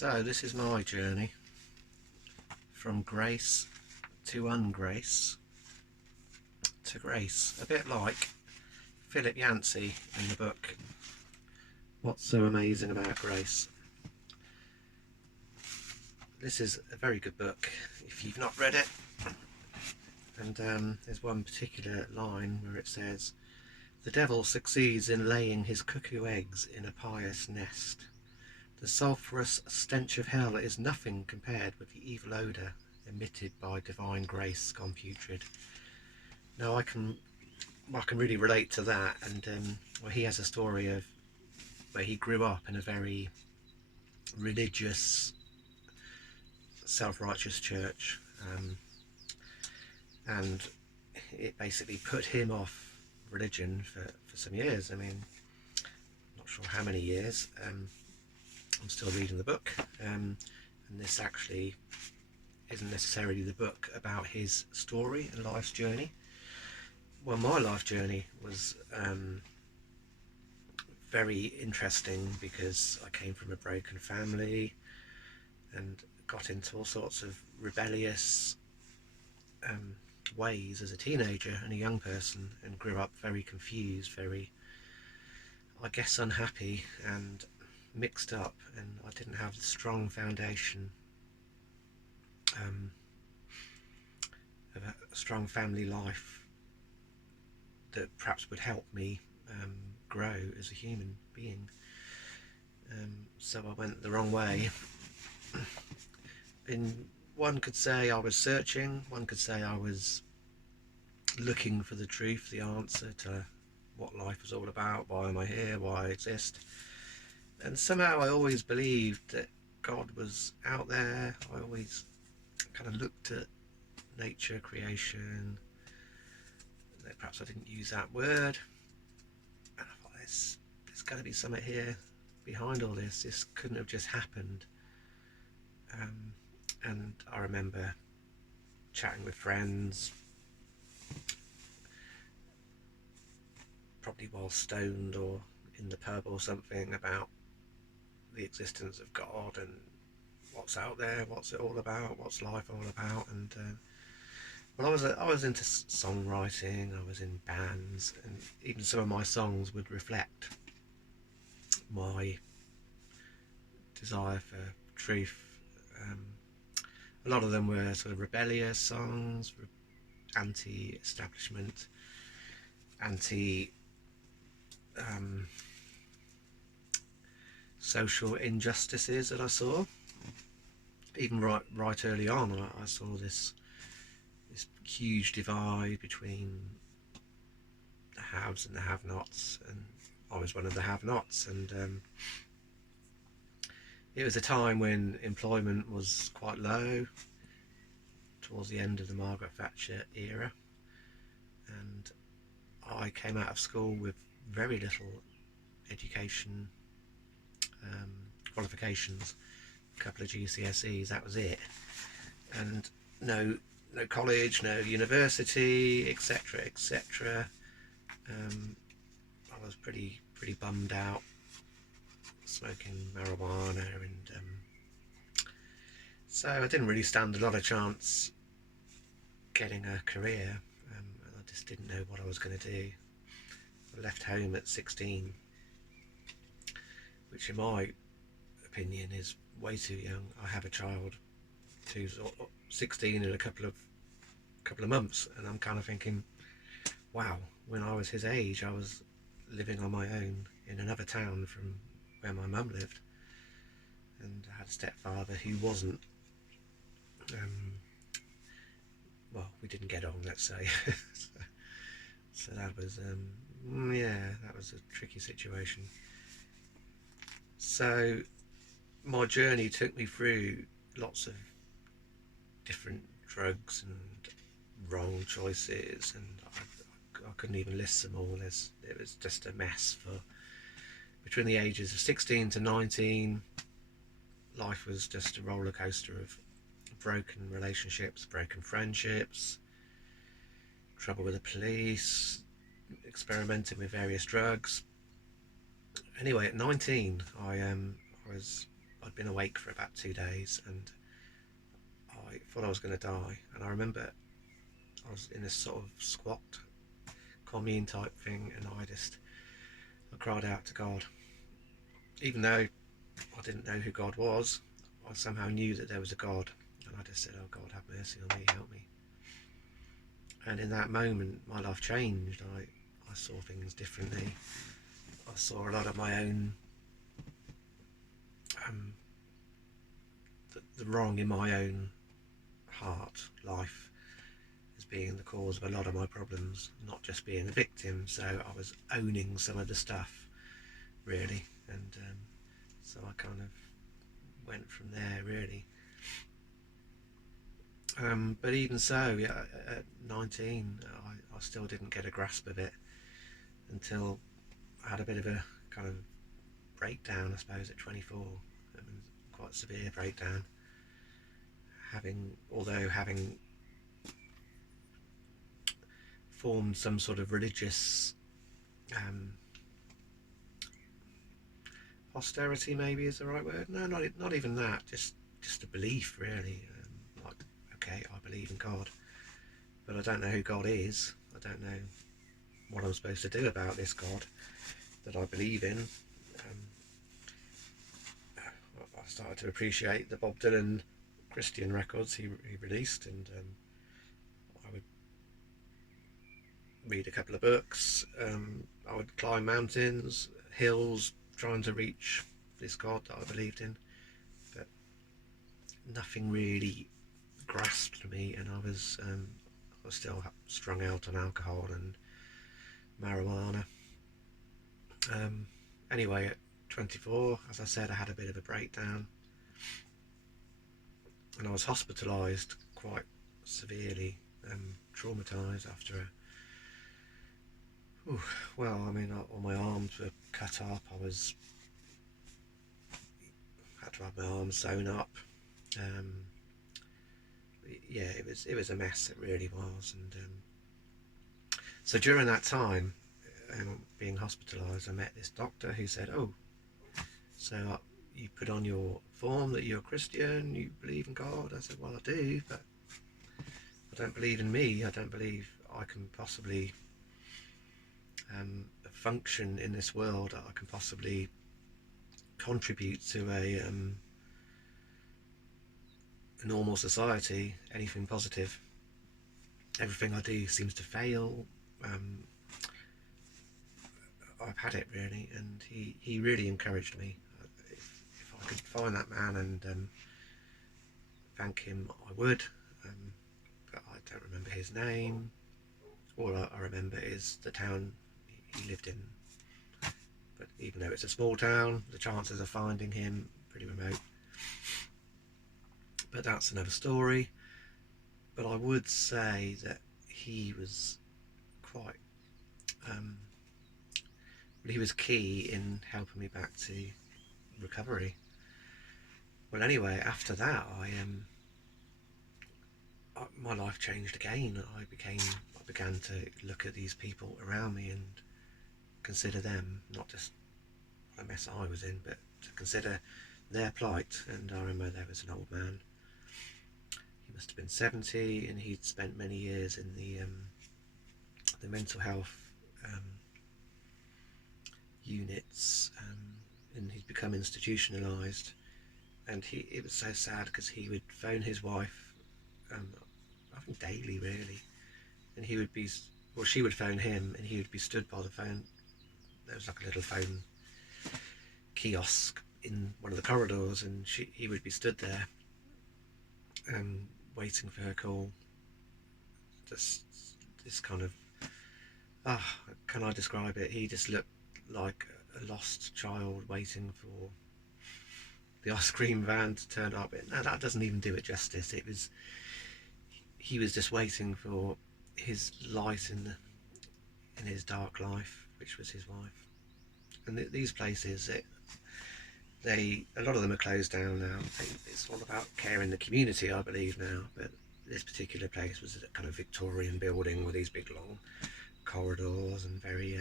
So this is my journey from grace to ungrace to grace, a bit like Philip Yancey in the book What's So Amazing About Grace. This is a very good book if you've not read it, and there's one particular line where it says, "The devil succeeds in laying his cuckoo eggs in a pious nest. The sulphurous stench of hell is nothing compared with the evil odour emitted by divine grace gone putrid." Now I can really relate to that, and well, he has a story of where he grew up in a very religious, self-righteous church, and it basically put him off religion for some years. I mean, not sure how many years. I'm still reading the book, and this actually isn't necessarily the book about his story and life's journey. Well, my life journey was very interesting because I came from a broken family and got into all sorts of rebellious ways as a teenager and a young person, and grew up very confused, very, I guess, unhappy and mixed up, and I didn't have the strong foundation of a strong family life that perhaps would help me grow as a human being. So I went the wrong way. And one could say I was searching, one could say I was looking for the truth, the answer to what life was all about, why am I here, why I exist. And somehow I always believed that God was out there. I always kind of looked at nature, creation. Perhaps I didn't use that word. And I thought, there's got to be something here behind all this. This couldn't have just happened. And I remember chatting with friends, probably while stoned or in the pub or something, about the existence of God and what's out there, what's it all about, what's life all about. And well, I was into songwriting, I was in bands, and even some of my songs would reflect my desire for truth. A lot of them were sort of rebellious songs, anti-establishment, social injustices that I saw. Even right early on, I saw this huge divide between the haves and the have-nots, and I was one of the have-nots. And it was a time when employment was quite low, towards the end of the Margaret Thatcher era, and I came out of school with very little education, qualifications, a couple of GCSEs, that was it, and no college, no university, etc., etc. I was pretty bummed out, smoking marijuana, and so I didn't really stand a lot of chance getting a career, and I just didn't know what I was going to do. I left home at 16, which in my opinion is way too young. I have a child who's 16 in a couple of months, and I'm kind of thinking, wow, when I was his age I was living on my own in another town from where my mum lived, and I had a stepfather who wasn't well, we didn't get on, let's say. So that was that was a tricky situation. So my journey took me through lots of different drugs and wrong choices, and I couldn't even list them all. It was just a mess. For between the ages of 16 to 19, life was just a roller coaster of broken relationships, broken friendships, trouble with the police, experimenting with various drugs. Anyway, at 19, I was I'd been awake for about 2 days, and I thought I was going to die. And I remember I was in this sort of squat commune type thing, and I cried out to God, even though I didn't know who God was. I somehow knew that there was a God, and I just said, "Oh God, have mercy on me, help me." And in that moment, my life changed. I saw things differently. I saw a lot of my own um, the wrong in my own heart, life, as being the cause of a lot of my problems, not just being a victim. So I was owning some of the stuff, really, and so I kind of went from there, really. But even so, yeah, at 19, I still didn't get a grasp of it until I had a bit of a kind of breakdown, I suppose, at 24. I mean, quite a severe breakdown. Although having formed some sort of religious austerity, maybe is the right word. No, not even that. Just a belief, really. Like, okay, I believe in God, but I don't know who God is. I don't know what I'm supposed to do about this God that I believe in. I started to appreciate the Bob Dylan Christian records he released, and I would read a couple of books. I would climb mountains, hills, trying to reach this God that I believed in, but nothing really grasped me, and I was still strung out on alcohol and marijuana. Anyway, at 24, as I said, I had a bit of a breakdown, and I was hospitalised quite severely, traumatised after all my arms were cut up. Had to have my arms sewn up. Yeah, it was a mess. It really was. And so during that time, being hospitalised, I met this doctor who said, "Oh, so you put on your form that you're a Christian, you believe in God?" I said, "Well, I do, but I don't believe in me. I don't believe I can possibly function in this world. I can possibly contribute to a normal society, anything positive. Everything I do seems to fail. I've had it, really." And he really encouraged me. If I could find that man and thank him, I would. But I don't remember his name. All I remember is the town he lived in. But even though it's a small town, the chances of finding him pretty remote. But that's another story. But I would say that he was quite he was key in helping me back to recovery. Well, anyway, after that, my life changed again. I began to look at these people around me and consider them, not just what a mess I was in, but to consider their plight. And I remember there was an old man. He must have been 70, and he'd spent many years in the mental health units, and he'd become institutionalised. And it was so sad because he would phone his wife, I think daily, really, and she would phone him, and he would be stood by the phone. There was like a little phone kiosk in one of the corridors, and he would be stood there, waiting for her call. Just this kind of, can I describe it? He just looked like a lost child waiting for the ice cream van to turn up. No, that doesn't even do it justice. He was just waiting for his light in his dark life, which was his wife. And these places, a lot of them are closed down now. It's all about care in the community, I believe, now. But this particular place was a kind of Victorian building with these big long corridors and very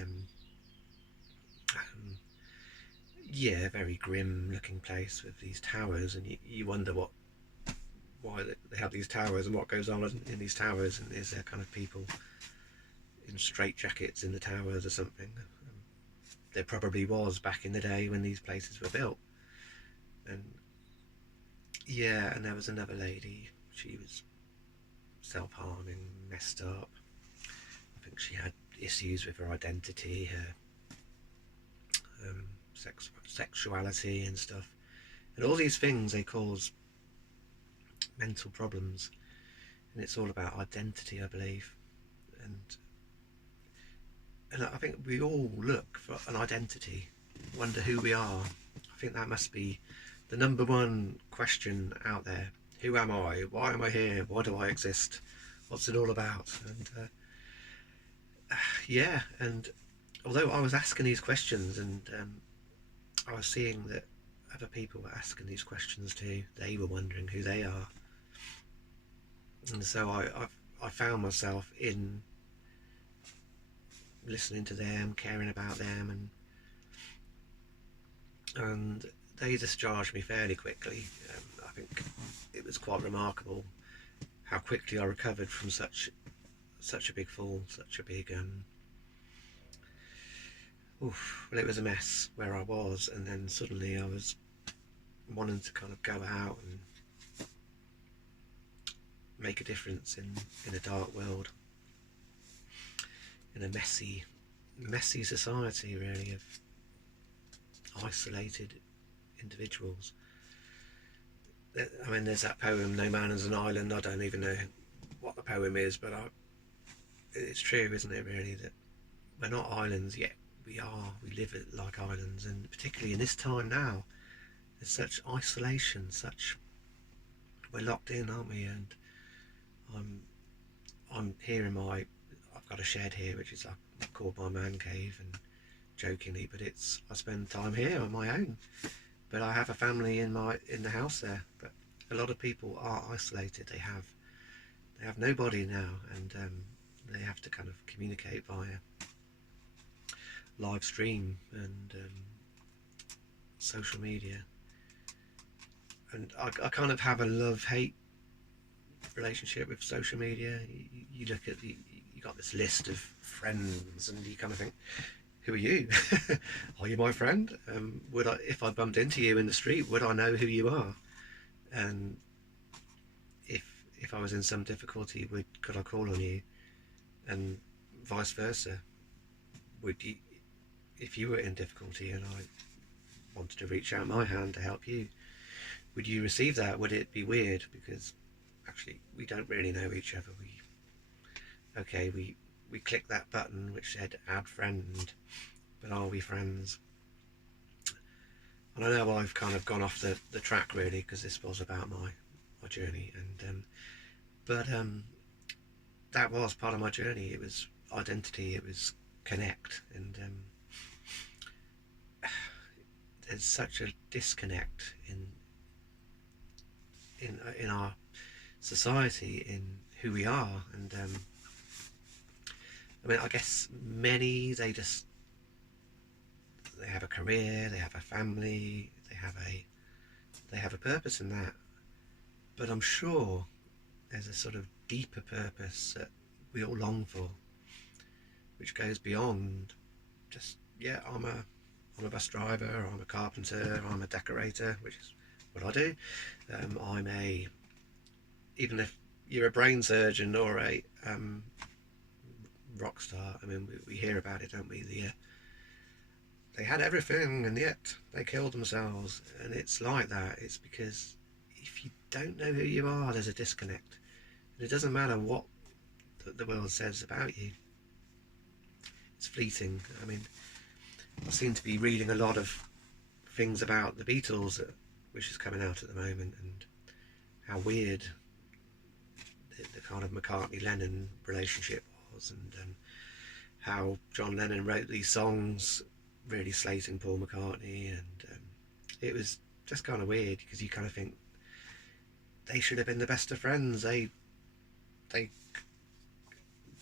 yeah, very grim looking place with these towers, and you wonder why they have these towers and what goes on in these towers, and is there kind of people in straitjackets in the towers or something? There probably was back in the day when these places were built. And yeah, and there was another lady, she was self-harming, messed up. I think she had issues with her identity, her sexuality and stuff, and all these things, they cause mental problems, and it's all about identity, I believe. And I think we all look for an identity, wonder who we are. I think that must be the number one question out there. Who am I? Why am I here? Why do I exist? What's it all about? And yeah, and although I was asking these questions, and I was seeing that other people were asking these questions too, they were wondering who they are. And so I found myself in listening to them, caring about them, and they discharged me fairly quickly. I think it was quite remarkable how quickly I recovered from such a big fall, such a big well, it was a mess where I was, and then suddenly I was wanting to kind of go out and make a difference in a dark world, in a messy society, really, of isolated individuals. I mean, there's that poem, "No Man is an Island." I don't even know what the poem is, but it's true, isn't it, really, that we're not islands, yet we live like islands. And particularly in this time now, there's such isolation, we're locked in, aren't we? And I'm here I've got a shed here, which is called my man cave, and jokingly, but I spend time here on my own. But I have a family in the house there. But a lot of people are isolated. They have nobody now, and they have to kind of communicate via live stream and social media. And I kind of have a love-hate relationship with social media. You look at you got this list of friends, and you kind of think, who are you? Are you my friend? If I bumped into you in the street, would I know who you are? And if I was in some difficulty, could I call on you? And vice versa, would you, if you were in difficulty and I wanted to reach out my hand to help you, would you receive that? Would it be weird? Because actually we don't really know each other. We clicked that button which said add friend, but are we friends? And I know I've kind of gone off the track, really, because this was about my journey, and but that was part of my journey. It was identity, it was connect, and there's such a disconnect in our society, in who we are. And I mean, I guess many, they have a career, they have a family, they have a purpose in that. But I'm sure there's a sort of deeper purpose that we all long for, which goes beyond just, yeah, I'm a bus driver, I'm a carpenter, I'm a decorator, which is what I do. Even if you're a brain surgeon or a rock star, I mean, we hear about it, don't we? They had everything and yet they killed themselves. And it's like that. It's because if you don't know who you are, there's a disconnect. And it doesn't matter what the world says about you. It's fleeting. I mean, I seem to be reading a lot of things about the Beatles, which is coming out at the moment, and how weird the kind of McCartney-Lennon relationship was, and how John Lennon wrote these songs really slating Paul McCartney, and it was just kind of weird, because you kind of think they should have been the best of friends. They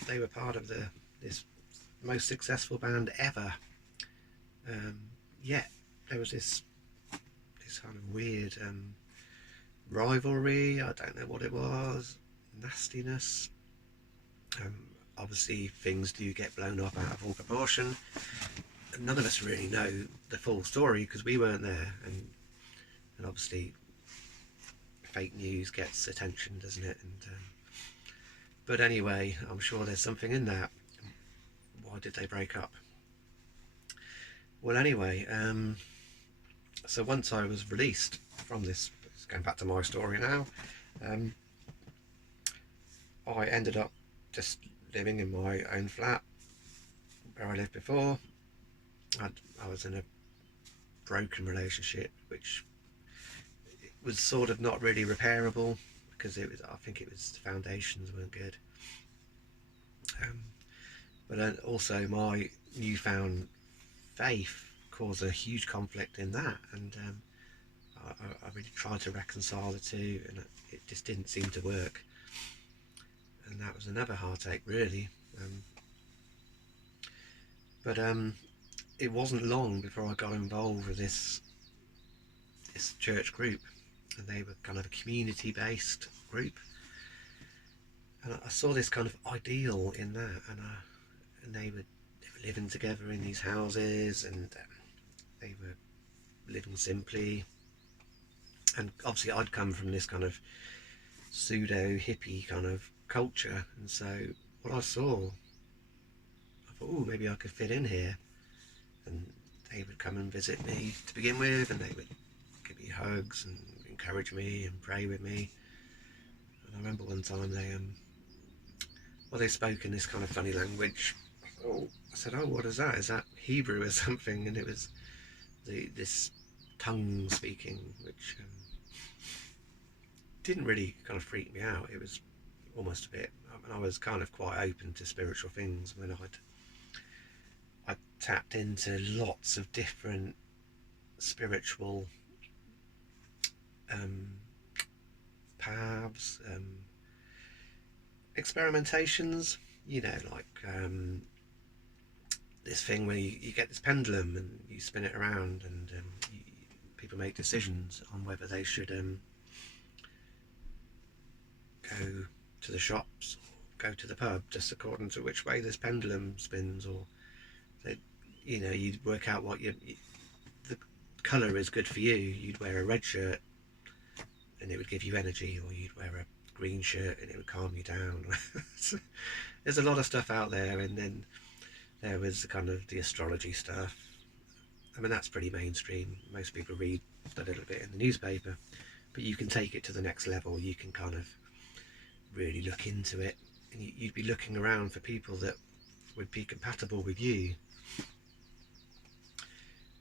were part of this most successful band ever, yet there was this kind of weird rivalry. I don't know what it was, nastiness. Um, Obviously, things do get blown up out of all proportion. None of us really know the full story because we weren't there, and obviously, fake news gets attention, doesn't it? But anyway, I'm sure there's something in that. Why did they break up? Well, anyway, so once I was released from this, going back to my story now, I ended up just living in my own flat where I lived before. I was in a broken relationship, which was sort of not really repairable because I think it was the foundations weren't good. But then also my newfound faith caused a huge conflict in that, and I really tried to reconcile the two, and it just didn't seem to work. And that was another heartache, really. But it wasn't long before I got involved with this church group, and they were kind of a community-based group. And I saw this kind of ideal in that, and they were living together in these houses, and they were living simply. And obviously, I'd come from this kind of pseudo hippie kind of culture, and so what I saw, I thought, oh, maybe I could fit in here. And they would come and visit me to begin with, and they would give me hugs and encourage me and pray with me. And I remember one time they spoke in this kind of funny language. I said, oh, what is that? Is that Hebrew or something? And it was this tongue speaking, which didn't really kind of freak me out. It was almost a bit, I was kind of quite open to spiritual things when I tapped into lots of different spiritual paths, experimentations, like this thing where you get this pendulum and you spin it around, and people make decisions on whether they should go to the shops or go to the pub, just according to which way this pendulum spins, or you'd work out what the colour is good for you. You'd wear a red shirt and it would give you energy, or you'd wear a green shirt and it would calm you down. There's a lot of stuff out there, and then there was the astrology stuff. I mean, that's pretty mainstream. Most people read a little bit in the newspaper, but you can take it to the next level. You can kind of really look into it, and you'd be looking around for people that would be compatible with you.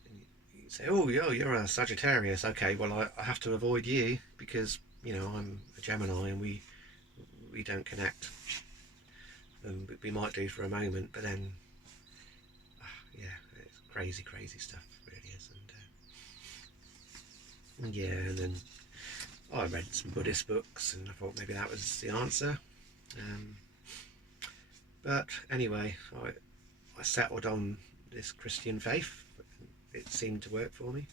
And you say, oh, you're a Sagittarius. Okay, well, I have to avoid you because I'm a Gemini, and we don't connect. We might do for a moment, but then it's crazy stuff, really is. And then I read some Buddhist books, and I thought maybe that was the answer. But anyway, I settled on this Christian faith. It seemed to work for me.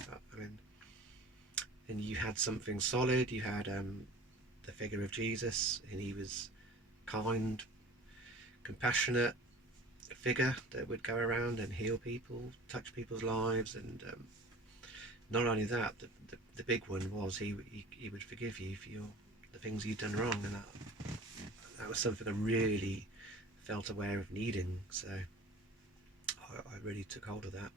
And you had something solid. You had the figure of Jesus, and he was kind, compassionate figure that would go around and heal people, touch people's lives, and not only that, the big one was he would forgive you for the things you'd done wrong, and that was something I really felt aware of needing. So I really took hold of that.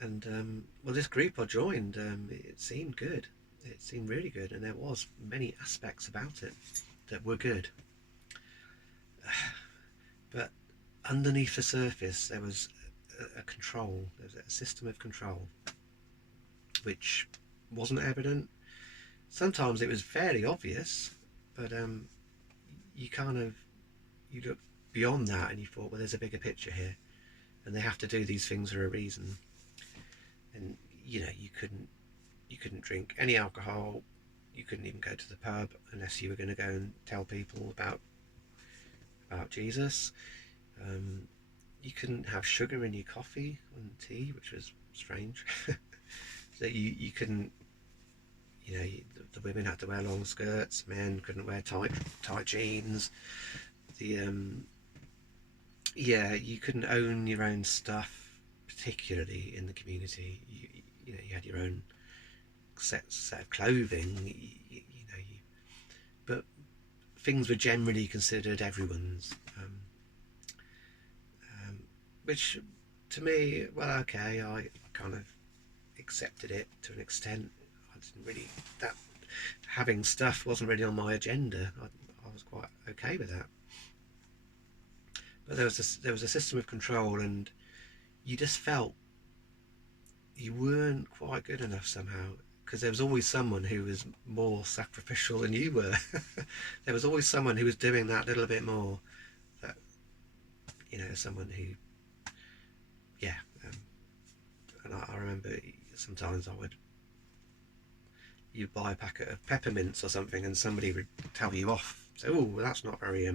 And this group I joined, it seemed good. It seemed really good, and there was many aspects about it that were good. But underneath the surface, there was a control. There was a system of control, which wasn't evident. Sometimes it was fairly obvious, but you look beyond that, and you thought, well, there's a bigger picture here, and they have to do these things for a reason. And you couldn't drink any alcohol. You couldn't even go to the pub unless you were going to go and tell people about Jesus. You couldn't have sugar in your coffee and tea, which was strange. that you couldn't, the women had to wear long skirts, men couldn't wear tight jeans. The Yeah, you couldn't own your own stuff, particularly in the community. You had your own set of clothing. But things were generally considered everyone's, which to me, well, okay, I kind of accepted it to an extent. I didn't really that having stuff wasn't really on my agenda. I was quite okay with that. But there was a system of control, and you just felt you weren't quite good enough somehow, because there was always someone who was more sacrificial than you were. There was always someone who was doing that little bit more. That someone who, yeah. And I remember sometimes you'd buy a packet of peppermints or something, and somebody would tell you off. So, oh, that's not very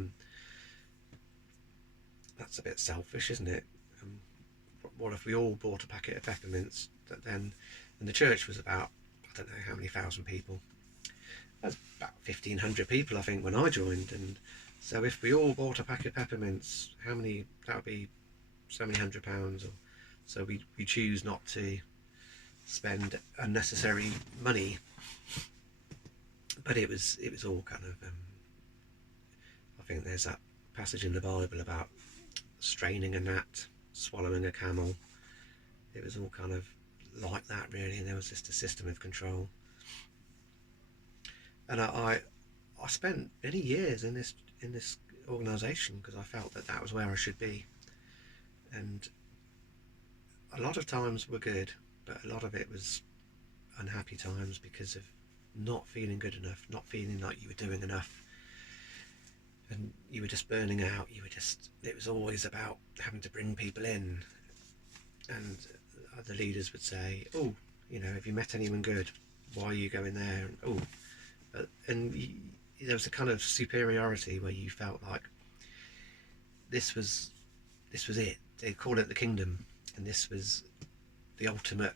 that's a bit selfish, isn't it? What if we all bought a packet of peppermints? And the church was about, I don't know how many thousand people. That's about 1,500 people, I think, when I joined. And so if we all bought a packet of peppermints, that would be so many £100. So we choose not to spend unnecessary money. But it was all kind of, I think there's that passage in the Bible about straining a gnat, swallowing a camel. It was all kind of like that, really, and there was just a system of control. And I spent many years in this organisation because I felt that was where I should be. And a lot of times were good, but a lot of it was unhappy times because of not feeling good enough, not feeling like you were doing enough, and you were just burning out. It was always about having to bring people in, and the leaders would say, oh, have you met anyone good? Why are you going there? There was a kind of superiority where you felt like this was it. They called it the kingdom, and this was the ultimate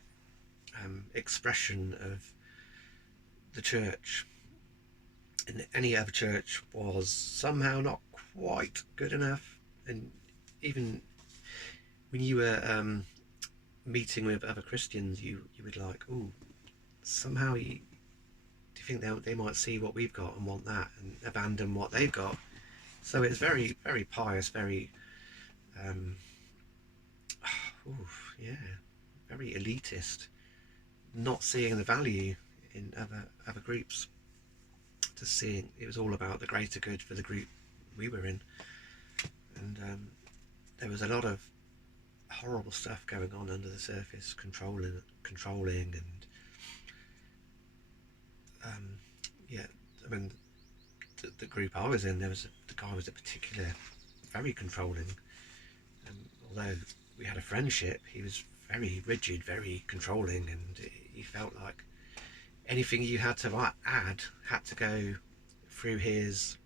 expression of the church. And any other church was somehow not quite good enough. And even when you were meeting with other Christians, you would like, oh, somehow do you think they might see what we've got and want that and abandon what they've got? So it's very, very pious, very very elitist, not seeing the value in other groups. Just seeing it was all about the greater good for the group we were in. And there was a lot of horrible stuff going on under the surface, controlling, and I mean, the group I was in, the guy was a particular, very controlling. Although we had a friendship, he was very rigid, very controlling, and he felt like anything you had to add had to go through his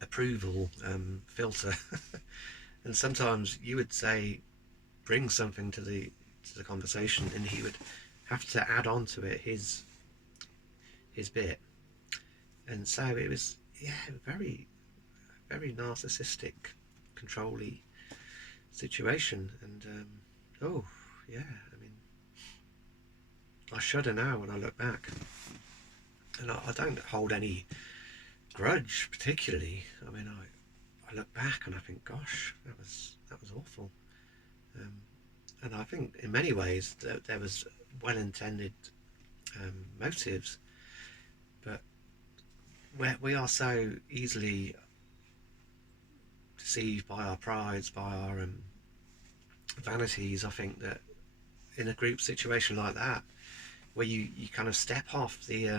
approval filter. And sometimes you would say, bring something to the conversation, and he would have to add on to it his bit. And so it was very, very narcissistic, control-y situation. And I mean, I shudder now when I look back, and I don't hold any grudge particularly. I mean, I look back and I think, gosh, that was awful. And I think in many ways there was well-intended motives, but we are so easily deceived by our prides, by our vanities. I think that in a group situation like that, where you kind of step off the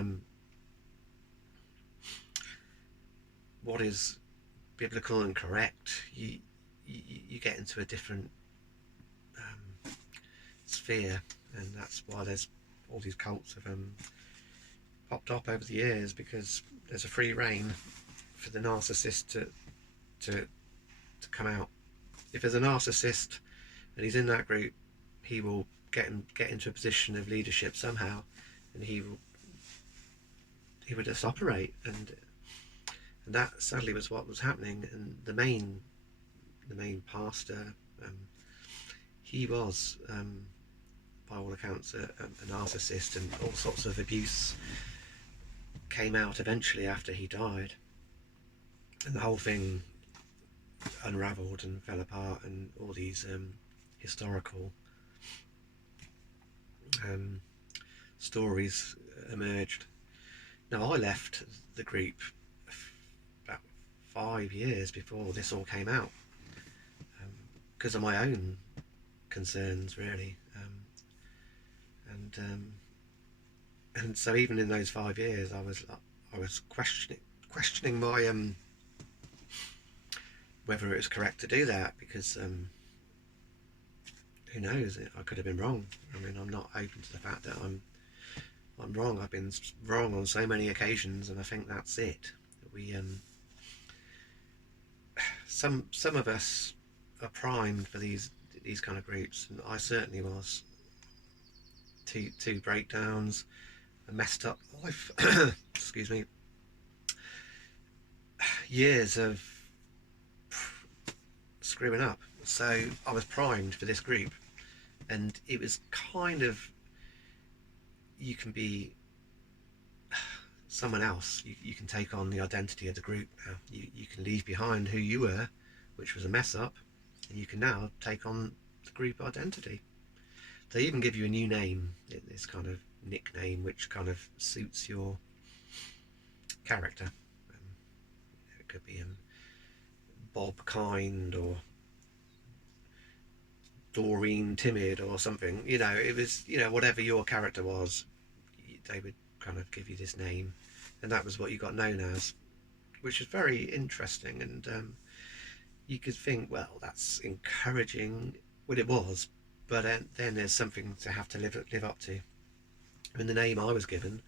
what is biblical and correct, you get into a different sphere, and that's why there's all these cults have popped up over the years, because there's a free reign for the narcissist to come out. If there's a narcissist and he's in that group, he will get into a position of leadership somehow, and he would just operate, and that sadly was what was happening. And the main pastor, he was, by all accounts, a narcissist, and all sorts of abuse came out eventually after he died, and the whole thing unravelled and fell apart, and all these historical stories emerged. Now, I left the group about 5 years before this all came out, because of my own concerns, really, and so even in those 5 years, I was questioning my whether it was correct to do that, because who knows? I could have been wrong. I mean, I'm not open to the fact that I'm wrong. I've been wrong on so many occasions, and I think that's it. We some of us are primed for these kind of groups, and I certainly was. Two breakdowns, a messed up life. Excuse me. Years of screwing up. So I was primed for this group, and it was kind of, you can be someone else. You can take on the identity of the group now. You can leave behind who you were, which was a mess up, and you can now take on the group identity. They even give you a new name, this kind of nickname, which kind of suits your character. It could be Bob Kind, or Doreen Timid, or something. It was, whatever your character was, they would kind of give you this name, and that was what you got known as, which is very interesting. And you could think, well, that's encouraging. Well, it was, but then there's something to have to live up to. I mean, the name I was given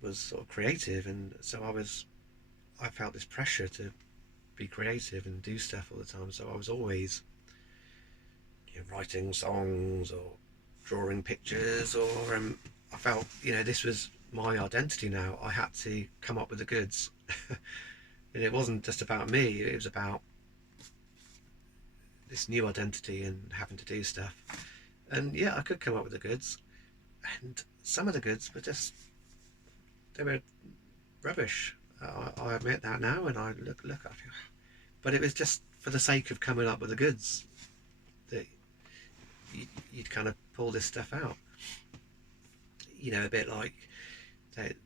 was sort of creative, and so I felt this pressure to be creative and do stuff all the time. So I was always writing songs or drawing pictures, or I felt this was my identity now. I had to come up with the goods. And it wasn't just about me, it was about this new identity and having to do stuff. And yeah, I could come up with the goods, and some of the goods were they were rubbish. I admit that now, and I look I feel, but it was just for the sake of coming up with the goods that you'd kind of pull this stuff out. A bit like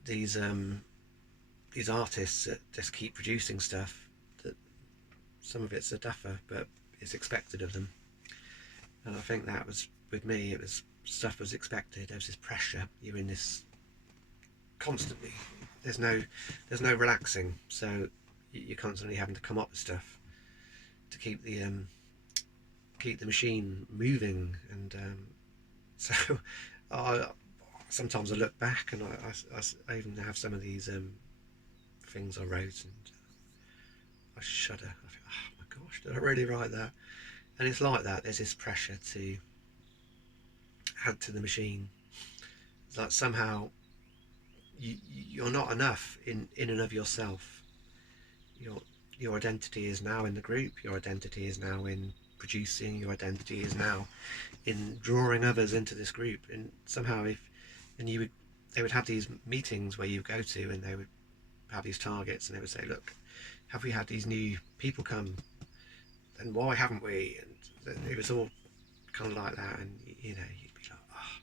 these artists that just keep producing stuff, that some of it's a duffer, but it's expected of them. And I think that was, with me, it was, stuff was expected. There was this pressure. You're in this constantly. There's no relaxing. So you're constantly having to come up with stuff to keep the machine moving. And so sometimes I look back, and I even have some of these things I wrote, and I shudder. I think, oh my gosh, did I really write that? And it's like that. There's this pressure to add to the machine. It's like somehow you're not enough in and of yourself. Your identity is now in the group. Your identity is now in producing. Your identity is now in drawing others into this group. And somehow, they would have these meetings where you go to, and they would have these targets, and they would say, look, have we had these new people come? And why haven't we? And it was all kind of like that. And you'd be like, oh.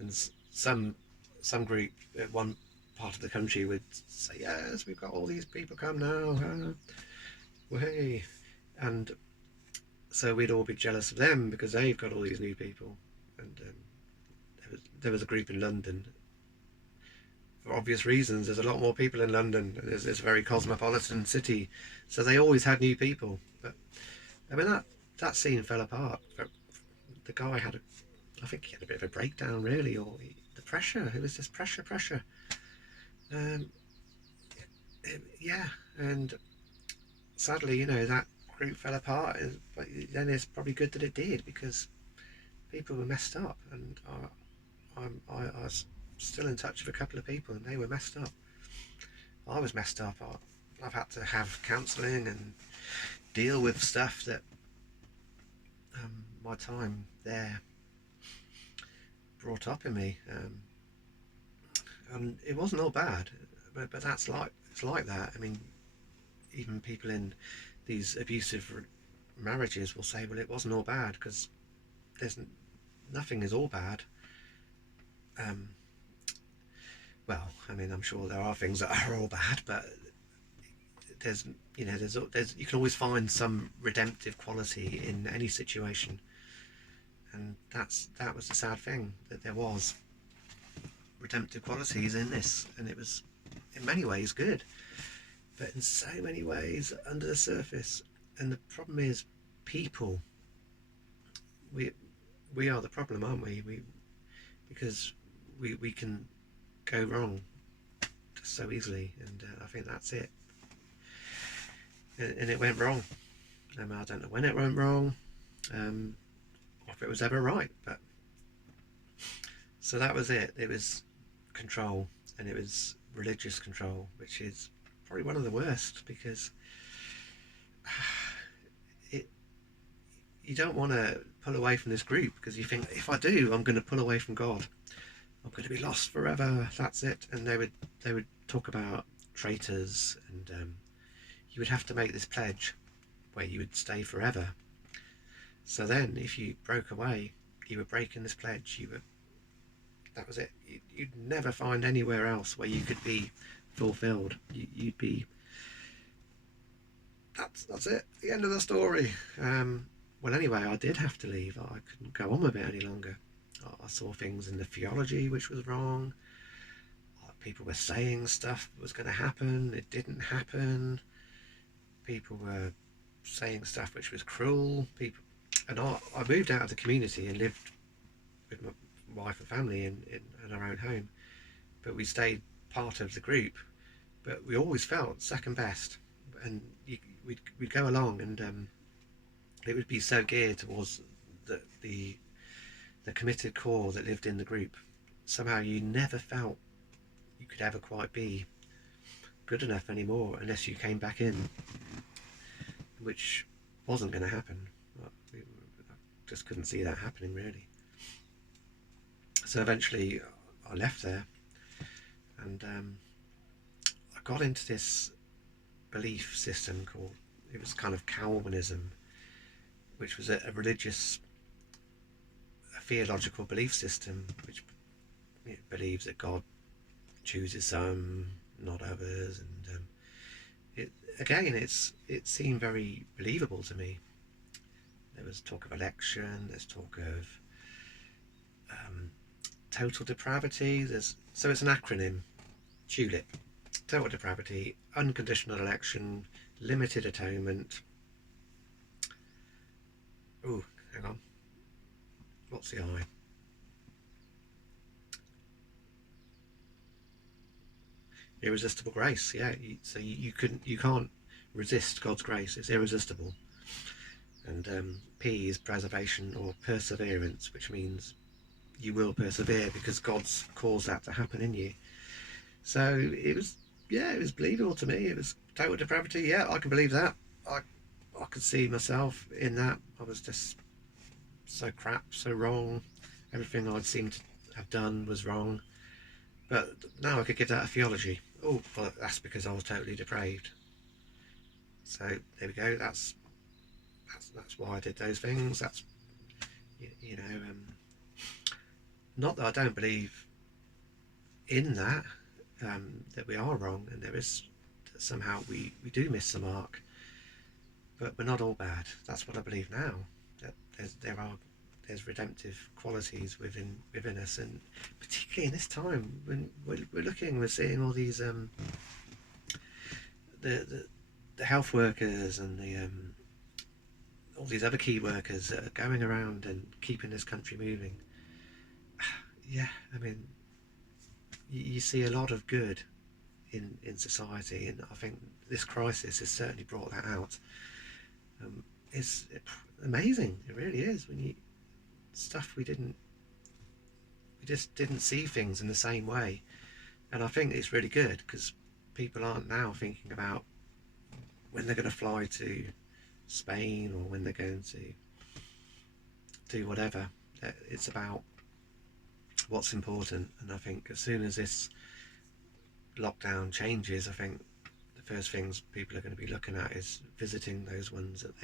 And some group at one part of the country would say, yes, we've got all these people come now, hey. And so we'd all be jealous of them because they've got all these new people. And there was a group in London. For obvious reasons, there's a lot more people in London. It's a very cosmopolitan city, so they always had new people. But I mean, that scene fell apart. The guy I think he had a bit of a breakdown, really, or the pressure. It was just pressure. Yeah, and sadly, that group fell apart. But then it's probably good that it did, because people were messed up, and I was still in touch with a couple of people, and they were messed up. I was messed up. I've had to have counselling and deal with stuff that my time there brought up in me, and it wasn't all bad, but it's like that. I mean, even people in these abusive marriages will say, well, it wasn't all bad, because there's nothing is all bad. Well, I mean, I'm sure there are things that are all bad, but there's you can always find some redemptive quality in any situation, and that was the sad thing, that there was redemptive qualities in this, and it was in many ways good, but in so many ways under the surface. And the problem is, people, we are the problem, aren't we? Because we can go wrong just so easily, and I think that's it. And it went wrong. I don't know when it went wrong, or if it was ever right, but so that was it. It was control, and it was religious control, which is probably one of the worst, because you don't want to pull away from this group, because you think, if I do, I'm going to pull away from God. I'm going to be lost forever. That's it. And they would talk about traitors, and you would have to make this pledge where you would stay forever. So then, if you broke away, you were breaking this pledge. That was it. You'd never find anywhere else where you could be fulfilled. You'd be. That's it. The end of the story. Well, anyway, I did have to leave. I couldn't go on with it any longer. I saw things in the theology which was wrong. People were saying stuff was going to happen. It didn't happen. People were saying stuff which was cruel. And I moved out of the community and lived with my wife and family in our own home. But we stayed part of the group. But we always felt second best. And we'd go along, and it would be so geared towards the committed core that lived in the group. Somehow you never felt you could ever quite be good enough anymore unless you came back in, which wasn't going to happen. I just couldn't see that happening, really. So eventually I left there, and I got into this belief system it was kind of Calvinism, which was a theological belief system, which believes that God chooses some, not others, and it seemed very believable to me. There was talk of election, there's talk of total depravity, so it's an acronym, TULIP: total depravity, unconditional election, limited atonement. Oh, hang on. What's the I? Irresistible grace. Yeah. So you can't resist God's grace. It's irresistible. And P is preservation or perseverance, which means you will persevere because God's caused that to happen in you. So it was believable to me. It was total depravity. Yeah, I can believe that. I could see myself in that. I was just so crap, so wrong. Everything I'd seemed to have done was wrong. But now I could give that a theology. Oh, well, that's because I was totally depraved. So there we go. That's why I did those things. That's not that I don't believe in that we are wrong, and there is somehow we do miss the mark, but we're not all bad. That's what I believe now. That there's redemptive qualities within us, and particularly in this time when we're seeing all these the health workers and all these other key workers that are going around and keeping this country moving. Yeah, I mean, you see a lot of good in society, and I think this crisis has certainly brought that out. It's amazing, it really is, when stuff we just didn't see things in the same way. And I think it's really good, because people aren't now thinking about when they're going to fly to Spain or when they're going to do whatever. It's about what's important. And I think as soon as this lockdown changes, I think the first things people are going to be looking at is visiting those ones that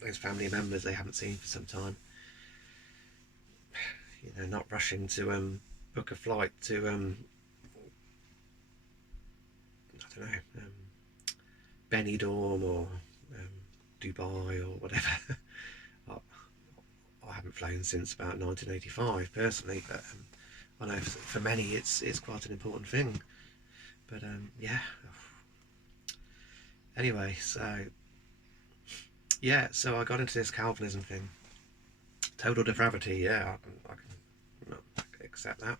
those family members they haven't seen for some time. You know, not rushing to book a flight to I don't know, Benidorm or Dubai or whatever. I haven't flown since about 1985 personally, but I know for many it's quite an important thing. But yeah. Anyway, so I got into this Calvinism thing. Total depravity, yeah, I can accept that.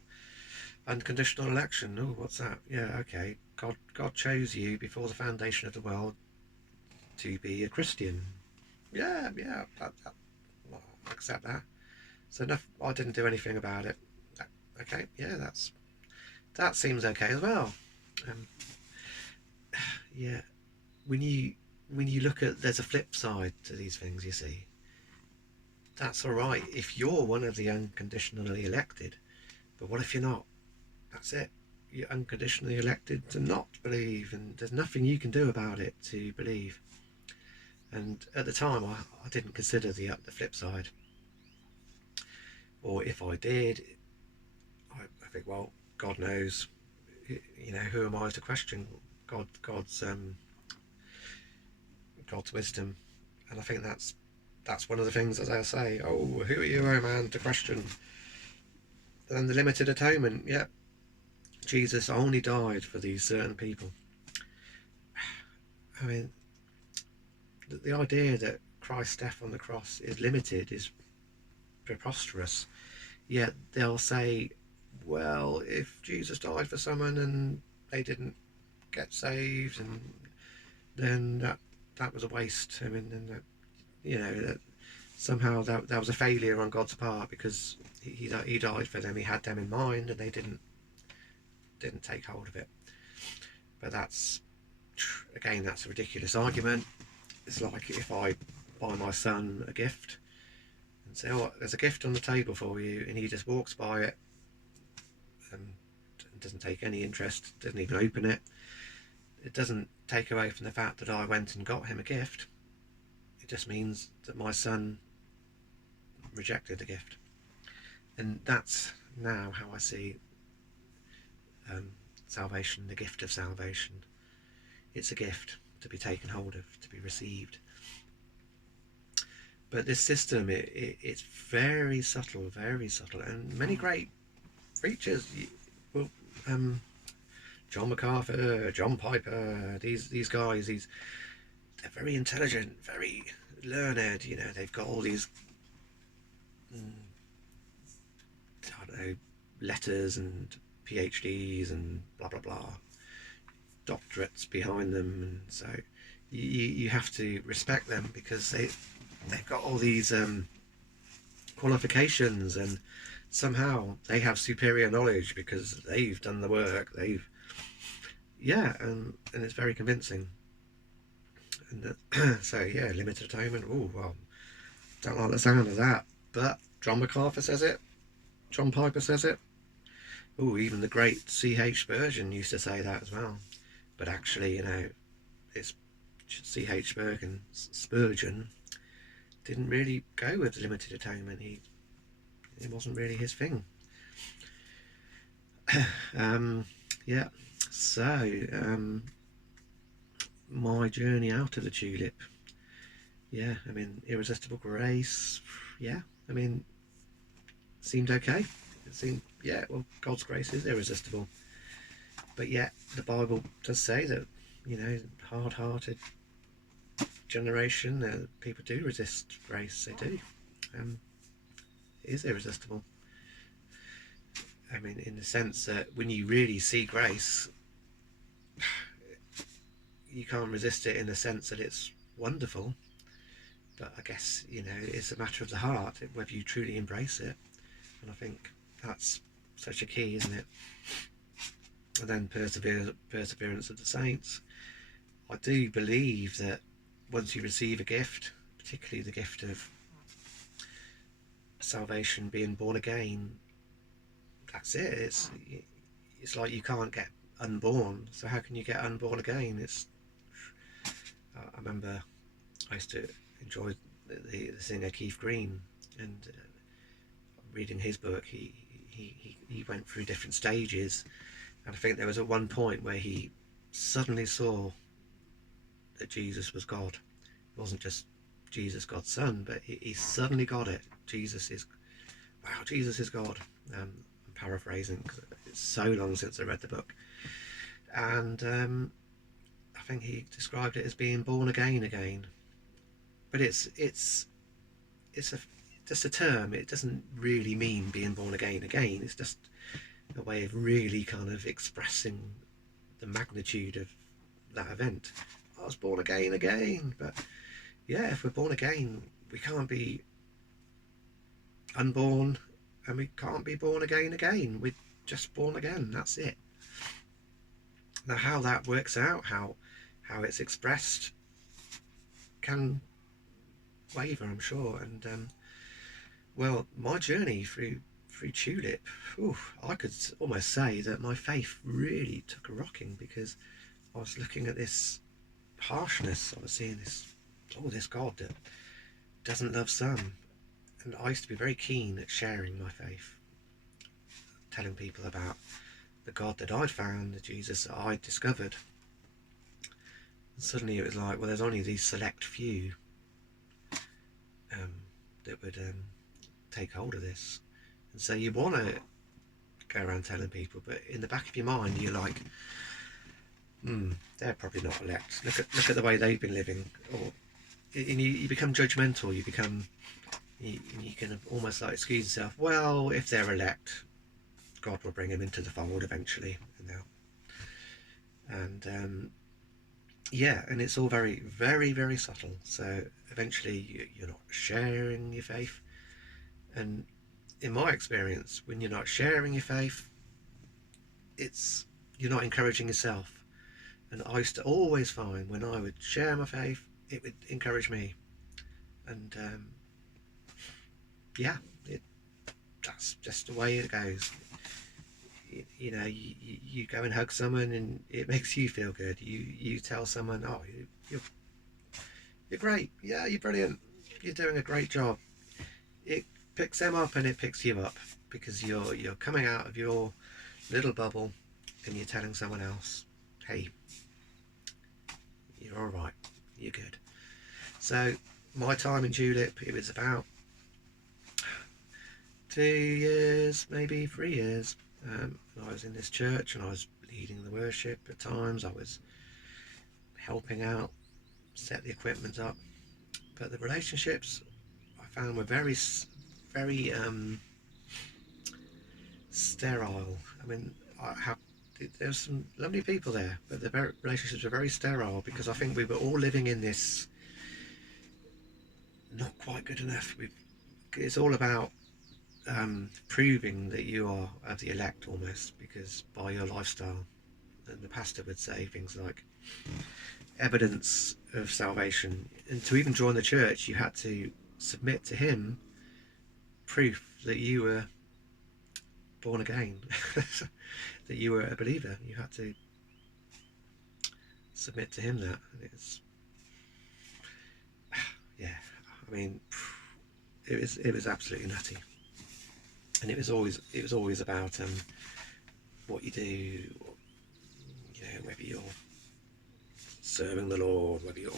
Unconditional election, oh, what's that? Yeah, okay. God chose you before the foundation of the world to be a Christian. Yeah, well, I accept that. So I didn't do anything about it. Okay, yeah, that seems okay as well. Yeah, when you look at, there's a flip side to these things, you see. That's all right if you're one of the unconditionally elected, but what if you're not? That's it. You're unconditionally elected to not believe, and there's nothing you can do about it to believe. And at the time, I didn't consider the flip side. Or if I did, I think, well, God knows. You know, who am I to question God's wisdom? And I think that's one of the things, as I say. Oh, who are you, oh man, to question? And the limited atonement, yeah. Jesus only died for these certain people. I mean, the idea that Christ's death on the cross is limited is preposterous. Yet they'll say, well, if Jesus died for someone and they didn't get saved, and then that was a waste. I mean, and that somehow that was a failure on God's part, because he died for them, he had them in mind, and they didn't take hold of it. But that's a ridiculous argument. It's like if I buy my son a gift and say, oh, there's a gift on the table for you, and he just walks by it and doesn't take any interest, doesn't even open it. It doesn't take away from the fact that I went and got him a gift. It just means that my son rejected the gift. And that's now how I see salvation, the gift of salvation. It's a gift to be taken hold of, to be received. But this system, it's very subtle, and many great preachers, well, John MacArthur, John Piper, these guys, they're very intelligent, very learned. You know, they've got all these, I don't know, letters and PhDs and blah blah blah, doctorates behind them, and so you have to respect them, because they've got all these qualifications, and somehow they have superior knowledge because they've done the work. And it's very convincing. And so yeah, limited atonement. Oh well, don't like the sound of that. But John MacArthur says it. John Piper says it. Oh, even the great C.H. Spurgeon used to say that as well. But actually, it's C.H. Spurgeon didn't really go with limited atonement. It wasn't really his thing. Yeah. So, my journey out of the tulip. Yeah, I mean, irresistible grace. Yeah, I mean, seemed okay. It seemed, yeah, well, God's grace is irresistible. But yet, the Bible does say that, hard-hearted generation, people do resist grace. They do. It is irresistible. I mean, in the sense that when you really see grace, you can't resist it, in the sense that it's wonderful. But I guess, it's a matter of the heart, whether you truly embrace it. And I think that's such a key, isn't it? And then perseverance of the saints. I do believe that once you receive a gift, particularly the gift of salvation, being born again, that's it. It's like you can't get unborn. So how can you get unborn again? I remember I used to enjoy the singer Keith Green, and reading his book, he went through different stages, and I think there was at one point where he suddenly saw that Jesus was God. It wasn't just Jesus, God's Son, but he suddenly got it. Jesus is God. I'm paraphrasing because it's so long since I read the book, and I think he described it as being born again. But it's just a term. It doesn't really mean being born again. It's just a way of really kind of expressing the magnitude of that event. I was born again. But yeah, if we're born again, we can't be unborn, and we can't be born again. We're just born again. That's it. Now, how that works out, how it's expressed, can waver, I'm sure. And well, my journey through Tulip, I could almost say that my faith really took a rocking, because I was looking at this harshness. I was seeing this God that doesn't love some, and I used to be very keen at sharing my faith, telling people about the God that I'd found, the Jesus that I'd discovered. And suddenly it was like, well, there's only these select few that would take hold of this. And so you want to go around telling people, but in the back of your mind you're like, they're probably not elect. Look at the way they've been living. And you become judgmental. You can almost like excuse yourself. Well, if they're elect, God will bring them into the fold eventually. And and it's all very, very, very subtle. So eventually you're not sharing your faith. And in my experience, when you're not sharing your faith, you're not encouraging yourself. And I used to always find when I would share my faith, it would encourage me. And that's just the way it goes. You go and hug someone and it makes you feel good. You tell someone, oh, you're great, yeah, you're brilliant, you're doing a great job. It picks them up and it picks you up, because you're coming out of your little bubble and you're telling someone else, hey, you're all right, you're good. So my time in Tulip, it was about 2 years, maybe 3 years. I was in this church and I was leading the worship. At times I was helping out, set the equipment up, but the relationships I found were very, very sterile. I mean, there's some lovely people there, but the relationships were very sterile, because I think we were all living in this not quite good enough. It's all about proving that you are of the elect, almost, because by your lifestyle. And the pastor would say things like evidence of salvation, and to even join the church you had to submit to him proof that you were born again, that you were a believer. You had to submit to him that. And I mean, it was absolutely nutty. And it was always about what you do, whether you're serving the Lord, whether you're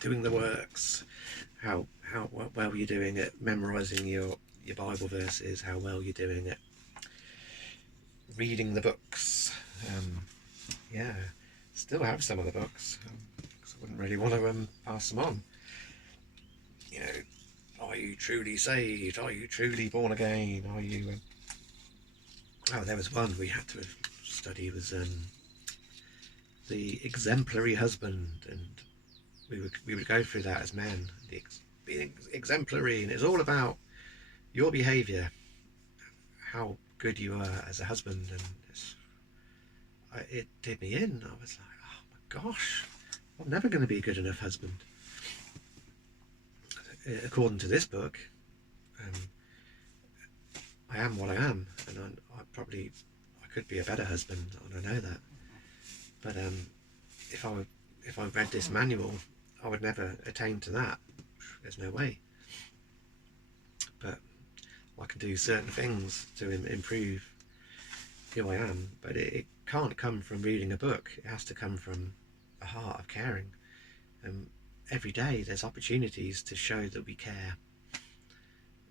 doing the works, how well you're doing at memorizing your Bible verses, how well you're doing at reading the books. Still have some of the books, because I wouldn't really want to pass them on. Are you truly saved? Are you truly born again? Are you? There was one we had to study. Was the exemplary husband, and we would go through that as men. being exemplary, and it's all about your behaviour, how good you are as a husband, and it did me in. I was like, oh my gosh, I'm never going to be a good enough husband. According to this book, I am what I am, and I could be a better husband, and I know that. But if I read this manual, I would never attain to that. There's no way. But I can do certain things to improve who I am, but it can't come from reading a book. It has to come from a heart of caring. And every day there's opportunities to show that we care,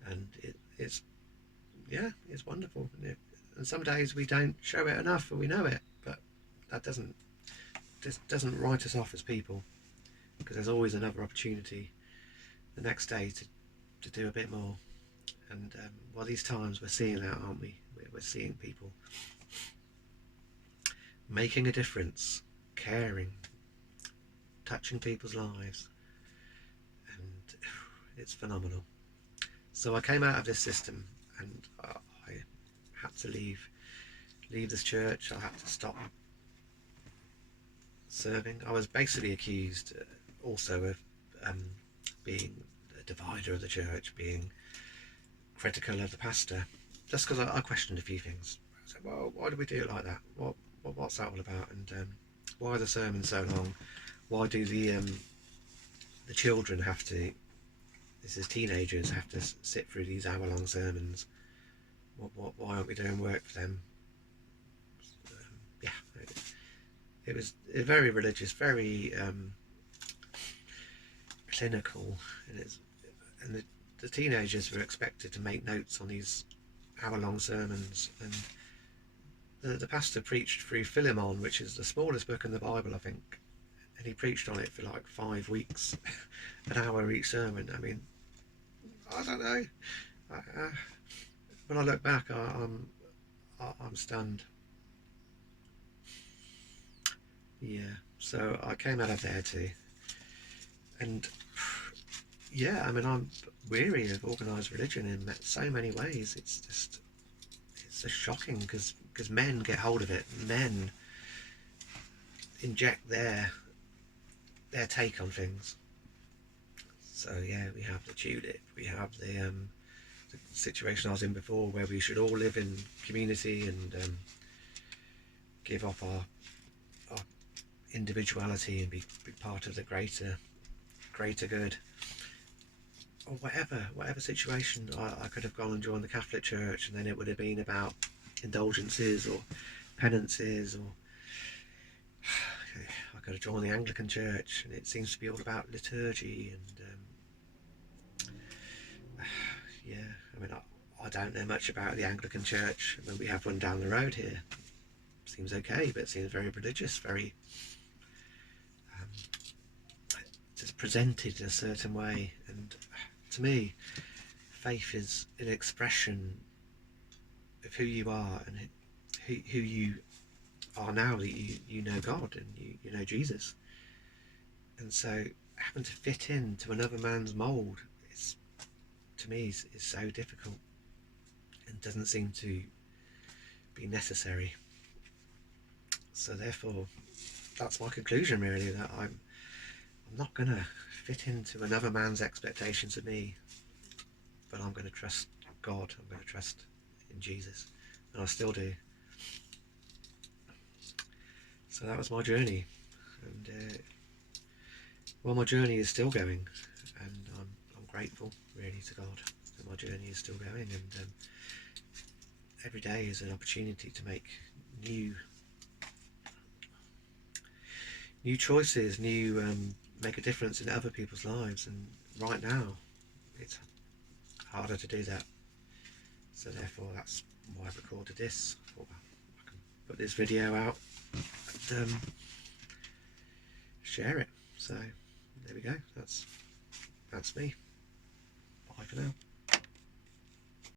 and it's wonderful. And some days we don't show it enough, and we know it, but that doesn't write us off as people, because there's always another opportunity the next day to do a bit more. And these times we're seeing that, aren't we? We're seeing people making a difference, caring, touching people's lives, and it's phenomenal. So I came out of this system, and I had to leave this church. I had to stop serving. I was basically accused also of being a divider of the church, being critical of the pastor, just because I questioned a few things. I said, well, why do we do it like that? What's that all about? And why are the sermons so long? Why do the children have to, this is teenagers, have to sit through these hour-long sermons? Why aren't we doing work for them? It was very religious, very clinical, and the teenagers were expected to make notes on these hour-long sermons, and the pastor preached through Philemon, which is the smallest book in the Bible, I think, and he preached on it for like 5 weeks, an hour each sermon. I mean, I don't know. When I look back, I'm stunned. Yeah, so I came out of there too, and yeah, I mean, I'm weary of organised religion in so many ways. It's just shocking, because men get hold of it. Men inject their take on things. So yeah, we have the tulip, we have the situation I was in before, where we should all live in community and give up our individuality and be part of the greater good. Or whatever situation, I could have gone and joined the Catholic Church, and then it would have been about indulgences or penances, or I could have joined the Anglican Church, and it seems to be all about liturgy. And yeah, I mean, I don't know much about the Anglican Church. I mean, we have one down the road here. Seems okay, but it seems very religious, very just presented in a certain way. And to me, faith is an expression of who you are, and who you are now that you know God and you know Jesus. And so having to fit into another man's mould is, to me, is so difficult, and doesn't seem to be necessary. So therefore, that's my conclusion, really, that I'm not going to fit into another man's expectations of me, but I'm going to trust God. I'm going to trust in Jesus, and I still do. So that was my journey, and my journey is still going, and I'm grateful, really, to God that my journey is still going, and every day is an opportunity to make new choices, make a difference in other people's lives. And right now it's harder to do that, so therefore that's why I've recorded this. I can put this video out and share it. So there we go, that's me. Bye for now.